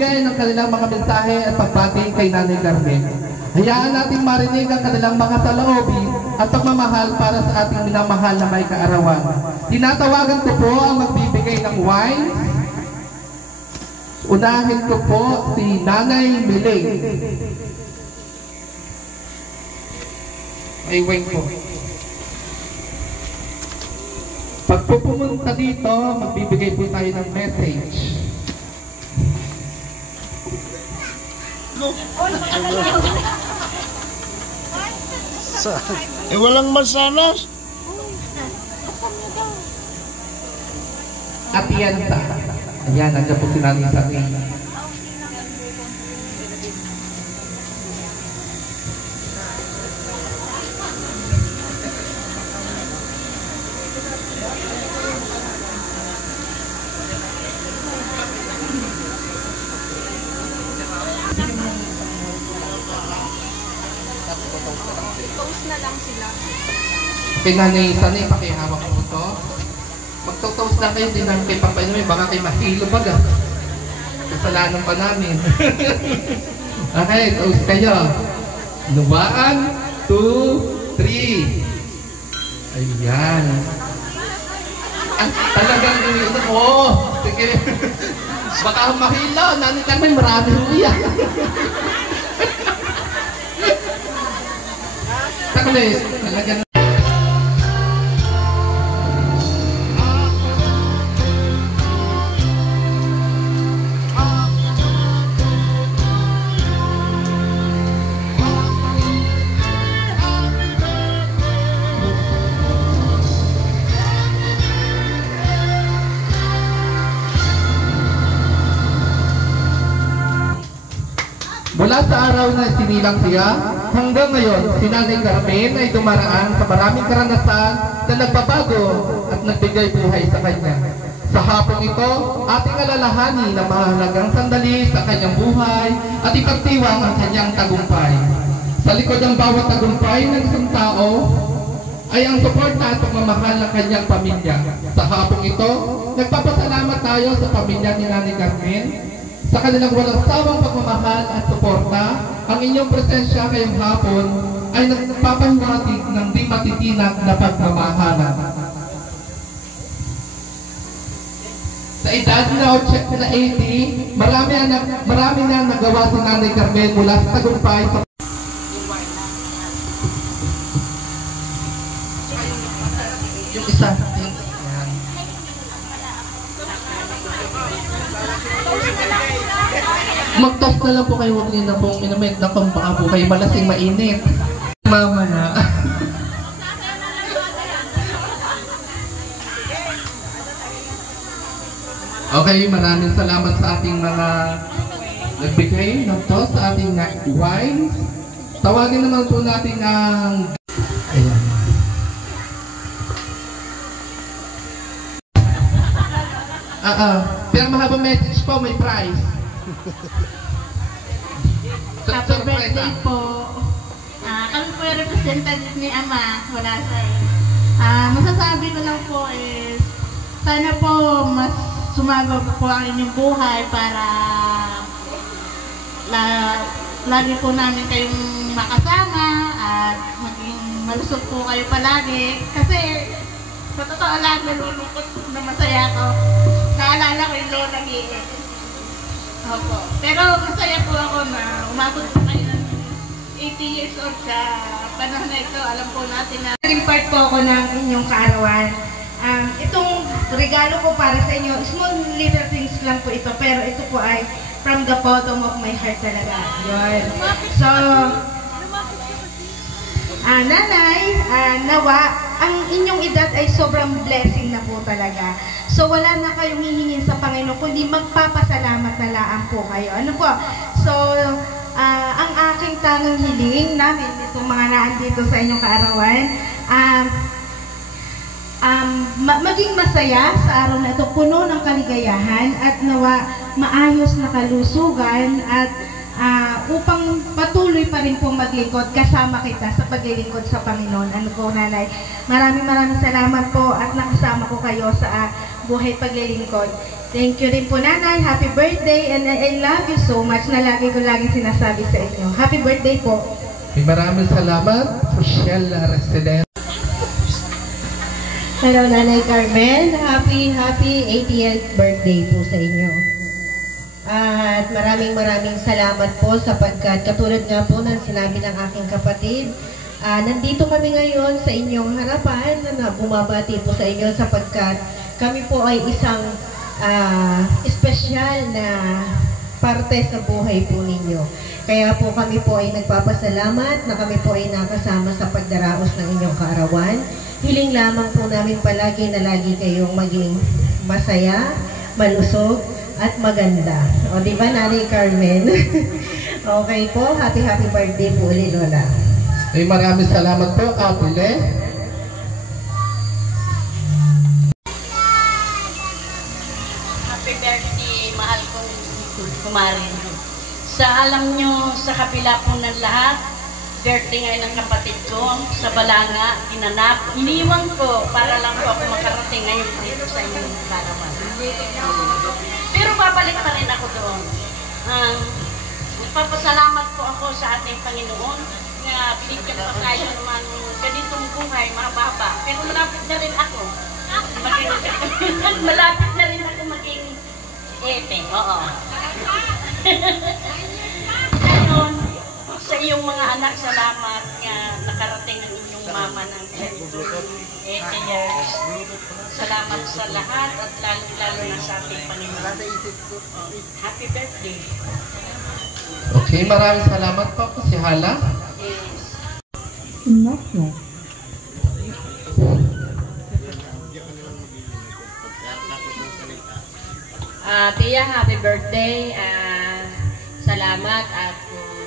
magbibigay ng kanilang mga mensahe at pagbati kay Nanay Carmen. Hayaan natin marinig ang kanilang mga saloobin at pagmamahal para sa ating minamahal na may kaarawan. Tinatawagan ko po ang magbibigay ng wine. Unahin ko po si Nanay Miling. May wine po. Pag po pumunta dito, magbibigay po tayo ng message. Walang mansanas? Atienza. Ayan, nandiyan po si Nanay Sani. Toast na lang sila. Kay Nanay Sani, pakihawak mo ito. Magto-toast na kayo, din namin kayo papainumin. Baka kayo mahilo baga. Kasalanan pa namin. Okay, toast kayo. 1, 2, 3. Ayan. Talagang iniinom. Oo, sige. Baka mahilo. Nanay Carmen, marami umiyak. Taklis, talagang mula sa araw na sinilang siya, hanggang ngayon, si Nanay Carmen ay dumaraan sa maraming karanasan na nagbabago at nagbigay buhay sa kanya. Sa hapong ito, ating alalahanin ang mahalagang sandali sa kanyang buhay at ipagtiwang ang kanyang tagumpay. Sa likod ng bawat tagumpay ng isang tao, ay ang suporta at pagmamahal ng kanyang pamilya. Sa hapong ito, nagpapasalamat tayo sa pamilya ni Nanay Carmen sa kanilang walang sawang pagmamahal at suporta. Ang inyong presensya ngayong hapon ay nagpapahiwatig ng di matitinag na pagmamahalan. Sa edad na 80, marami na nagawa si Nanay Carmen mula sa tagumpay sa yung isa. Mag-toast na lang po kayo, huwag niyo na pong minamit na kung baka po kayo malasing mainit. Mama na. Okay, maraming salamat sa ating mga nagbigay ng toast sa ating wine. Tawagin naman po natin ang... Ayan. Pero mahabang message po, may prize. Happy birthday po. Kami po yung representative ni Ama. Wala sa'yo. Masasabi ko lang po is sana po mas sumago po ang inyong buhay para lagi po namin kayong makasama at maging malusog po kayo palagi. Kasi sa totoo lang, nalulungkot na masaya ko. Naalala ko yung lola ni Opo. Pero masaya po ako na umabot po kayo ng 80 years old sa panahon na ito. Alam po natin na naging part po ako ng inyong kaarawan. Itong regalo ko para sa inyo, small little things lang po ito, pero ito po ay from the bottom of my heart talaga. Yun. So, Nanay, nawa, ang inyong edad ay sobrang blessing na po talaga. So, wala na kayong hihingin sa Panginoon, kundi magpapasalamat na lang po kayo. Ano po? So, ang aking tangang hiling namin, itong mga naandito sa inyong kaarawan, maging masaya sa araw na ito, puno ng kaligayahan at nawa maayos na kalusugan at upang patuloy pa rin pong maglingkod kasama kita sa paglilingkod sa Panginoon. Ano po, Nanay? Maraming salamat po at nakasama ko kayo sa buhay paglilingkod. Thank you rin po, Nanay. Happy birthday and I love you so much na lagi ko sinasabi sa inyo. Happy birthday po. Maraming salamat, Rochelle Resident. Hello, Nanay Carmen. Happy 80th birthday po sa inyo. At maraming salamat po sapagkat katulad nga po ng sinabi ng aking kapatid, nandito kami ngayon sa inyong harapan na bumabati po sa inyo sapagkat kami po ay isang espesyal na parte sa buhay po ninyo. Kaya po kami po ay nagpapasalamat na kami po ay nakasama sa pagdaraos ng inyong kaarawan. Hiling lamang po namin palagi na lagi kayong maging masaya, malusog, at maganda. O diba, Nanay Carmen? Okay po, happy birthday po ulit, Lola. Maraming salamat po, Ate Le. Happy birthday, mahal kong kumari. Sa alam nyo, sa kapila po ng lahat, birthday ngayon ng kapatid ko, sa Balanga, inanap. Iniwan ko para lang po ako makarating ngayon dito sa inyong karawan. Pero babalik pa rin ako doon. Nagpapasalamat po ako sa ating Panginoon na binigyan pa tayo naman ganitong buhay, mahaba-haba. Pero malapit na rin ako. Malapit na rin ako maging ete. Oo. Ngayon, sa iyong mga anak, salamat nga nakarating ang inyong mama ng 80 years. Salamat sa lahat at lalo na sa ating Panginoon. Happy birthday. Okay, maraming salamat po, si Hala. Tia, happy birthday. Salamat at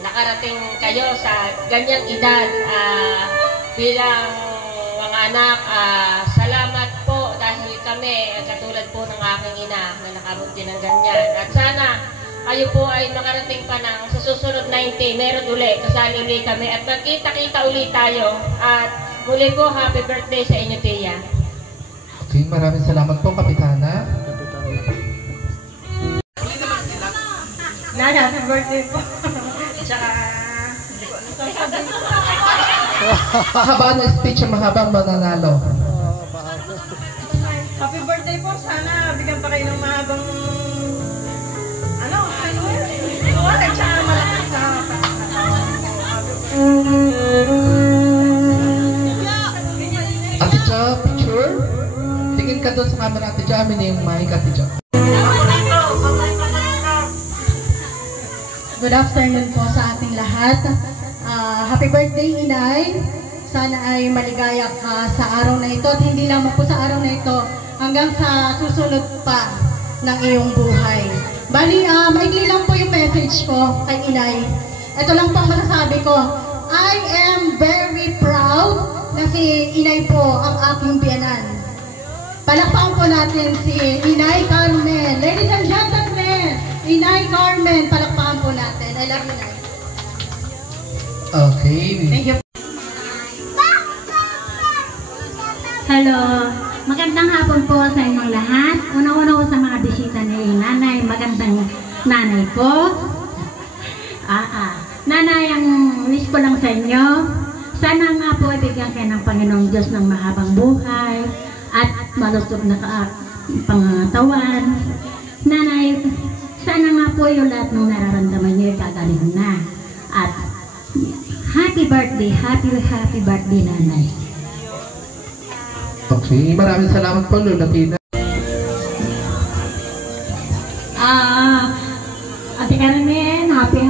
nakarating kayo sa ganyang edad bilang mga anak. Salamat po dahil kami, katulad po ng aking ina na nakaroon din ng ganyan. At sana kayo po ay makarating pa ng sa susunod 90, meron ulit, kasali ulit kami at magkita-kita ulit tayo. At muli po, happy birthday sa inyo, Tia. Okay, maraming salamat po, Kapitana. Nana, happy birthday po. Tsaka, hindi ko Mahaba na speech ang mahabang mananalo. happy birthday po. Sana bigyan pa kayo ng mahabang wala, tsaka malakas na Ate Jo, picture? Tingin ka doon sa camera, Ate Jo. Amin na yung mic, Ate Jo. Good afternoon po sa ating lahat. Happy birthday, Inay. Sana ay maligaya ka sa araw na ito at hindi lamang po sa araw na ito hanggang sa susunod pa ng iyong buhay. Bali, maigli lang po yung message ko kay Inay. Ito lang po ang masasabi ko. I am very proud na si Inay po ang aking biyanan. Palakpakan po natin si Inay Carmen. Ladies and gentlemen, Inay Carmen, palakpakan po natin. I love you, Inay. Okay. Thank you. Hello. Magandang hapon po sa inyong lahat. Una-una ko sa mga bisita ni Nanay. Magandang nanay ko. Nanay, ang wish ko lang sa inyo, sana nga po ibigyan kayo ng Panginoong Diyos ng mahabang buhay at malusog na pangangatawan. Nanay, sana nga po yung lahat ng nararamdaman niyo kagaling na. At happy birthday, happy birthday, Nanay. Okay, maraming salamat po, Lola Tina. Ate Carmen, happy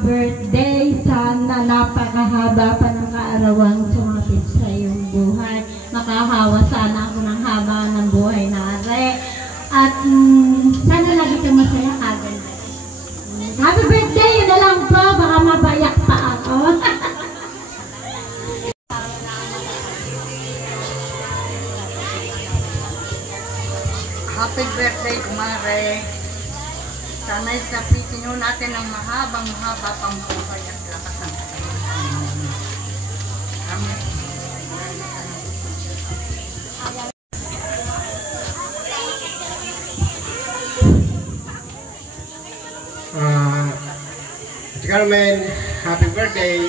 birthday. Sana napakahaba pa ng kaarawan sumapit sa iyong buhay. Makahawa sana ako ng haba ng buhay na are. At sana lagi kang masaya agad. Happy birthday, yun na lang po. Baka mabayak pa ako. happy birthday, kumare. Sana'y sapitin nyo natin ng mahaba pang buhay at lakas ng Amen. Carmen, happy birthday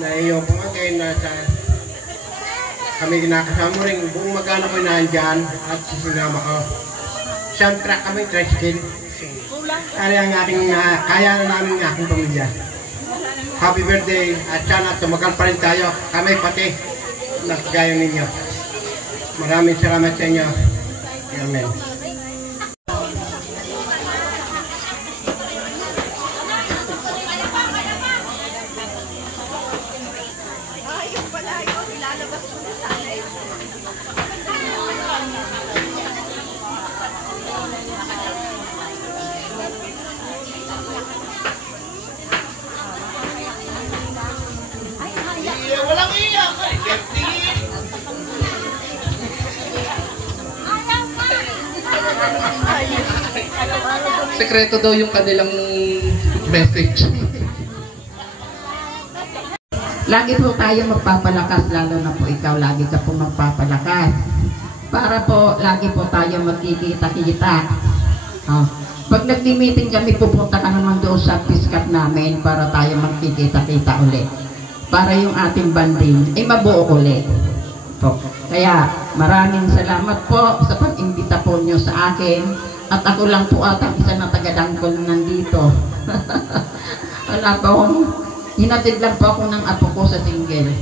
na iyong pamangkin na sa kami kinakasama rin buong mag-anak ko nandyan at sinama ko. Siyang truck kami, tricycle. Kaya ang ating kaya na namin ng aking pamilya. Happy birthday at sana tumagal pa rin tayo. Kami pati nagaya ninyo. Maraming salamat sa inyo. Amen. Walang iyak. Sekreto daw yung kanilang message. Lagi po tayo magpapalakas, lalo na po ikaw, lagi ka po magpapalakas. Para po, lagi po tayo magkikita-kita. Pag nag-meeting kami, pupunta ka naman doon sa piskat namin para tayo magkikita-kita ulit. Para yung ating banding ay mabuo ulit. Kaya maraming salamat po sa pag-imbita po nyo sa akin. At ako lang po at ang isa na taga-dangkol nandito. Wala po akong, hinatid lang po ako ng apo ko sa single.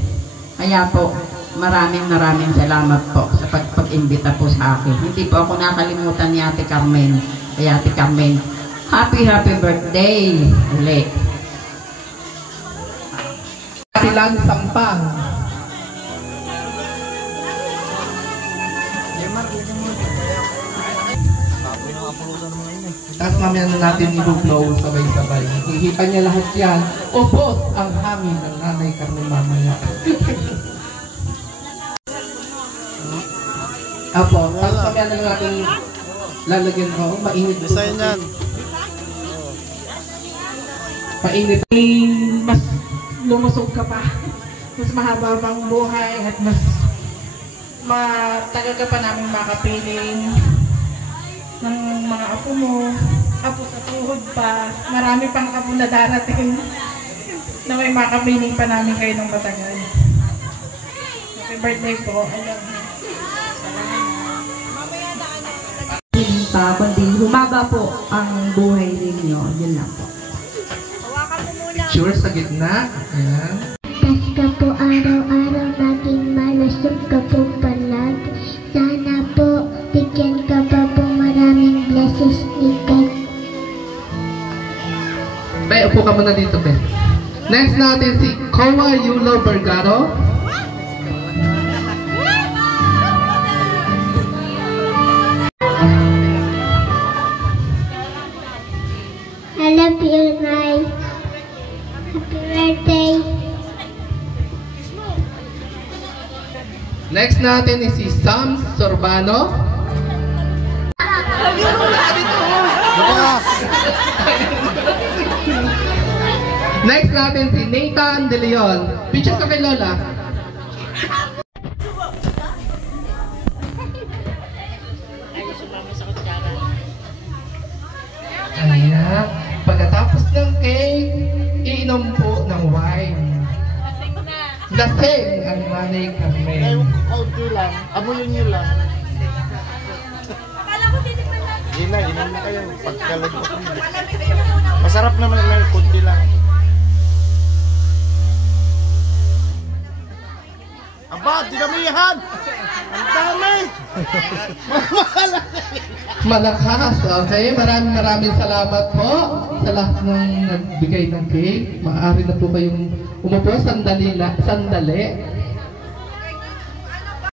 Kaya po, maraming salamat po sa pag-imbita po sa akin. Hindi po ako nakalimutan ni Ate Carmen. Kaya Ate Carmen, happy birthday ulit. Silang Sampang. Tapos mamaya na natin i-blow sabay-sabay. Hihipan niya lahat yan. Ubos ang hangin ng Nanay Carmen mamaya. Apo, tapos mamaya na natin lalagyan ko. Mainit. Design yan. Mainit. Mas lumusog ka pa. Mas mahaba pang buhay at mas matagal ka pa namin makapiling ng mga apo mo, apo sa tuhod pa, marami pang apo na darating na may makapiling pa namin kayo ng matagal. Happy birthday po. Pa, kundi humaba po ang buhay ninyo. Yun lang po. Sure sa gitna. Ayan. Tas ka po araw-araw, naging malusog ka po palagi. Sana po, bigyan ka pa po maraming blessings ni God. Be, upo ka muna dito, Be. Next natin si Koa Yulo Vergaro. I love you, Nay. Happy birthday. Next natin is si Sam Sorbano. Next natin si Nathan De Leon. Picture ka kay Lola. Ayan. Pagkatapos ng cake, iinom po ng wine. Lasing ang Nanay Carmen. Kaunti lang. Amuyin nyo lang. Inom na kayo. Pagkalagpak nyo. Masarap naman lang. Kunti lang. Aba, dinamihan! Ang dami! Malakas. Okay, maraming salamat po sa lahat ng nagbigay ng cake. Maaari na po kayong umupo sandali.